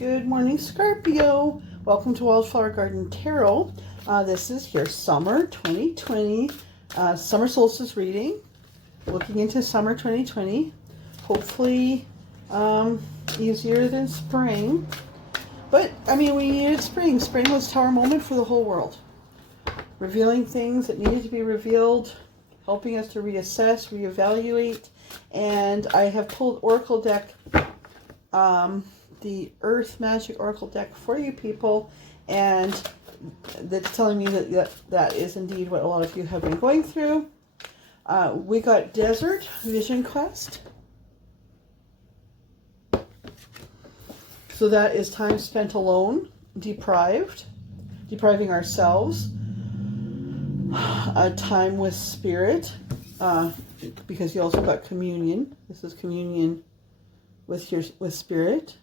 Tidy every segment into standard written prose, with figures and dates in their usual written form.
Good morning, Scorpio. Welcome to Wildflower Garden Tarot. This is your summer 2020 summer solstice reading. Looking into summer 2020. Hopefully easier than spring. But, I mean, we needed spring. Spring was Tower moment for the whole world. Revealing things that needed to be revealed. Helping us to reassess, reevaluate. And I have pulled Oracle deck, the Earth Magic Oracle deck for you people, and that's telling me that is indeed what a lot of you have been going through. We got Desert Vision Quest. So that is time spent alone, depriving ourselves, a time with spirit, because you also got communion. This is communion with spirit.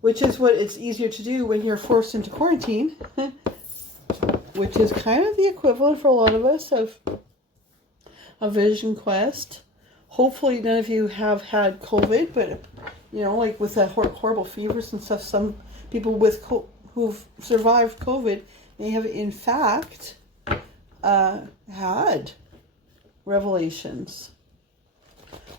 Which is what it's easier to do when you're forced into quarantine, which is kind of the equivalent for a lot of us of a vision quest. Hopefully none of you have had COVID, but you know, like with that horrible fevers and stuff, some people who've survived COVID may have in fact had revelations.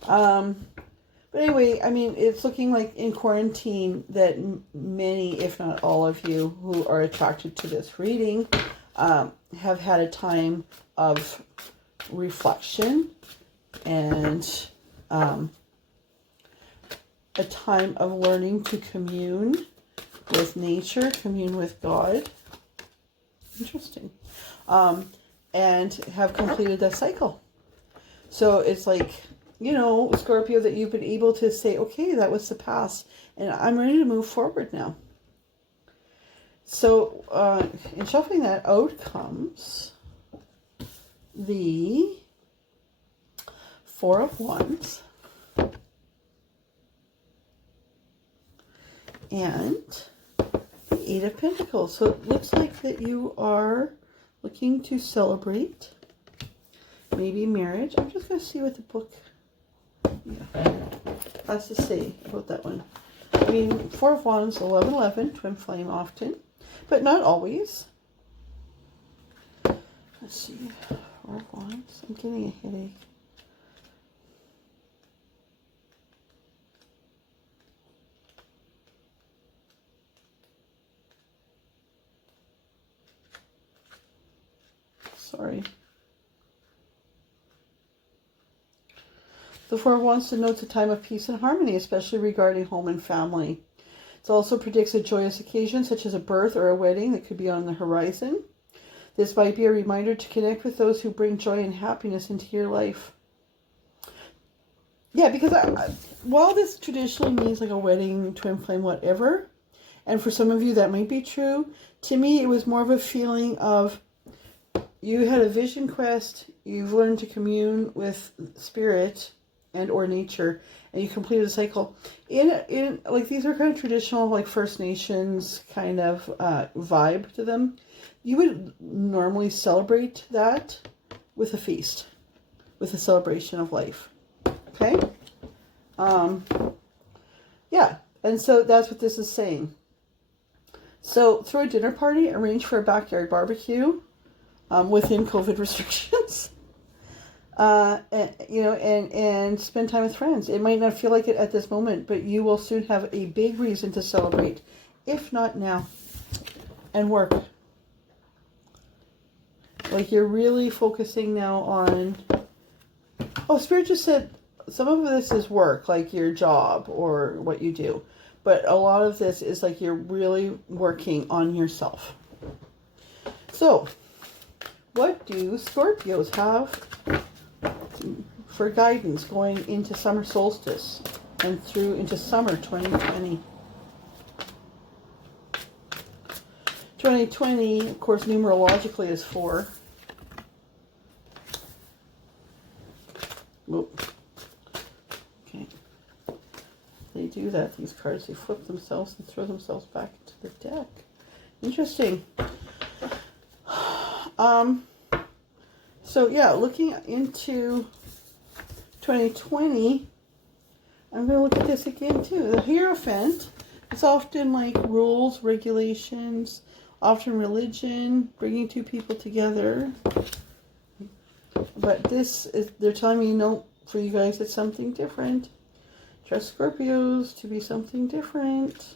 But anyway, I mean, it's looking like in quarantine that many, if not all of you who are attracted to this reading, have had a time of reflection and a time of learning to commune with nature, commune with God. Interesting. And have completed that cycle. So it's like, you know, Scorpio, that you've been able to say, okay, that was the past, and I'm ready to move forward now. So, in shuffling that out comes the Four of Wands and the Eight of Pentacles. So it looks like that you are looking to celebrate maybe marriage. I'm just going to see what the book has to say about that one. I mean, Four of Wands, 11-11, twin flame often, but not always. Let's see. Four of Wands. I'm getting a headache. Sorry. The Four of Wands denotes a time of peace and harmony, especially regarding home and family. It also predicts a joyous occasion, such as a birth or a wedding that could be on the horizon. This might be a reminder to connect with those who bring joy and happiness into your life. Yeah, because while this traditionally means like a wedding, twin flame, whatever, and for some of you that might be true, to me it was more of a feeling of you had a vision quest, you've learned to commune with spirit and or nature, and you completed a cycle in like, these are kind of traditional, like First Nations kind of vibe to them. You would normally celebrate that with a feast, with a celebration of life. Okay. Yeah, and so that's what this is saying. So throw a dinner party, arrange for a backyard barbecue within COVID restrictions. And spend time with friends. It might not feel like it at this moment, but you will soon have a big reason to celebrate, if not now. And work. Like, you're really focusing now on... Oh, Spirit just said some of this is work, like your job or what you do. But a lot of this is like you're really working on yourself. So, what do Scorpios have for guidance going into summer solstice and through into summer 2020? 2020, of course, numerologically is 4. Whoop. Okay. They do that, these cards. They flip themselves and throw themselves back into the deck. Interesting. So yeah, looking into 2020, I'm going to look at this again too. The Hierophant is often like rules, regulations, often religion, bringing two people together. But this is, they're telling me, no, for you guys, it's something different. Trust Scorpios to be something different.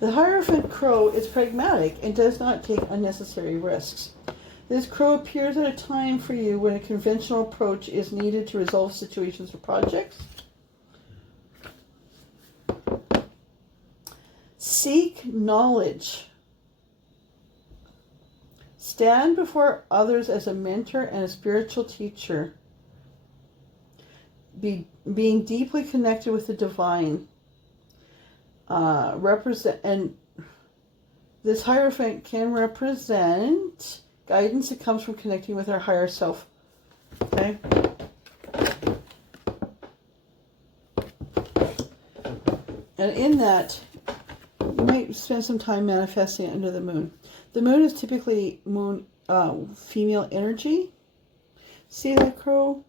The Hierophant Crow is pragmatic and does not take unnecessary risks. This crow appears at a time for you when a conventional approach is needed to resolve situations or projects. Seek knowledge. Stand before others as a mentor and a spiritual teacher. Being deeply connected with the divine. And this Hierophant can represent guidance that comes from connecting with our higher self. Okay? And in that, you might spend some time manifesting under the moon. The moon is typically female energy. See that, crow?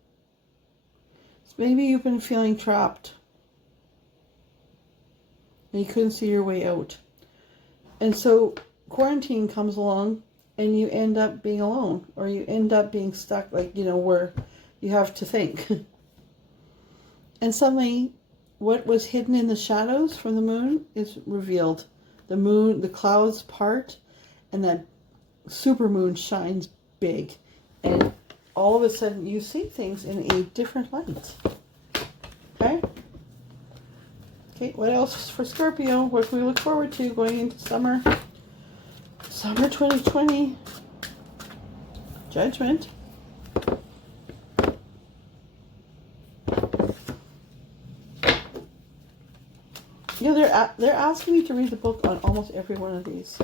So maybe you've been feeling trapped. And you couldn't see your way out. And so quarantine comes along and you end up being alone. Or you end up being stuck, like, where you have to think. And suddenly, what was hidden in the shadows from the moon is revealed. The moon, the clouds part, and that super moon shines big. And all of a sudden, you see things in a different light. Okay? Okay, what else for Scorpio? What can we look forward to going into summer? Summer 2020. Judgment. They're asking me to read the book on almost every one of these.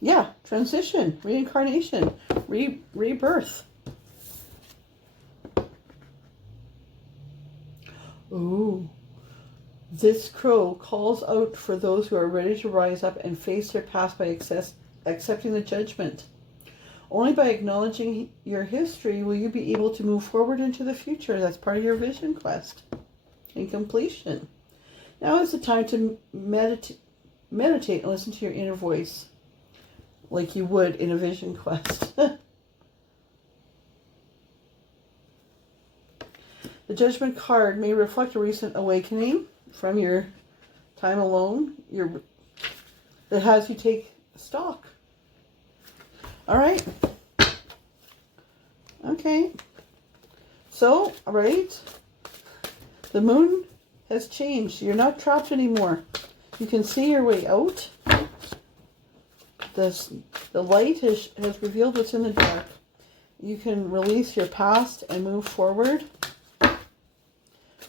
Yeah, transition, reincarnation, rebirth. Ooh. This crow calls out for those who are ready to rise up and face their past by accepting the judgment. Only by acknowledging your history will you be able to move forward into the future. That's part of your vision quest and completion. Now is the time to meditate and listen to your inner voice like you would in a vision quest. The Judgment card may reflect a recent awakening from your time alone that has you take stock. All right. Okay. So, all right. The moon has changed. You're not trapped anymore. You can see your way out. The light has revealed what's in the dark. You can release your past and move forward.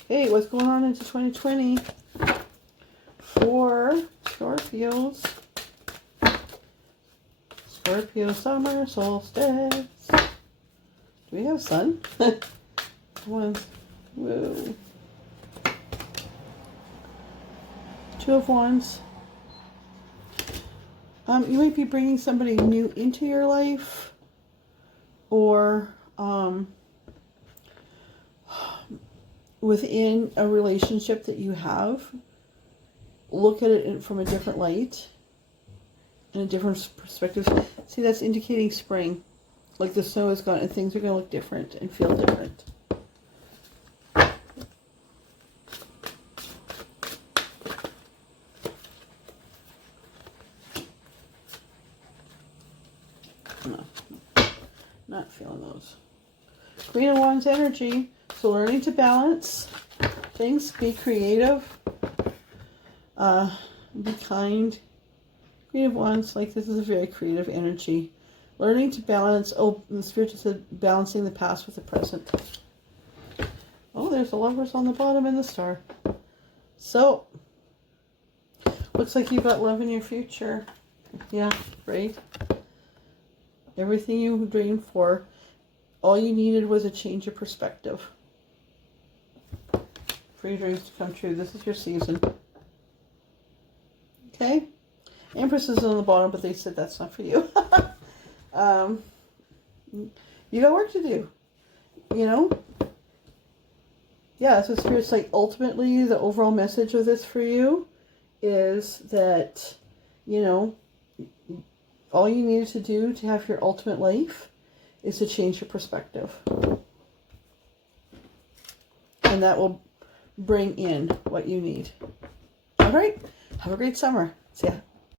Hey, what's going on into 2020 for Scorpios? Scorpio summer solstice. Do we have sun? One. Whoa. Two of Wands. You might be bringing somebody new into your life, or within a relationship that you have. Look at it from a different light, in a different perspective. See, that's indicating spring. Like the snow is gone and things are going to look different and feel different. No, not feeling those. Queen of Wands energy. So learning to balance things, be creative, be kind. Queen of Wands, like this is a very creative energy. Learning to balance, the Spirit just said balancing the past with the present. Oh, there's the Lovers on the bottom and the Star. So, looks like you've got love in your future. Yeah, right? Everything you dreamed for, all you needed was a change of perspective. For your dreams to come true. This is your season. Okay? Empress is on the bottom, but they said that's not for you. You got work to do. You know? Yeah, so Spirit's like, ultimately, the overall message of this for you is that, you know, all you need to do to have your ultimate life is to change your perspective. And that will bring in what you need. All right? Have a great summer. See ya.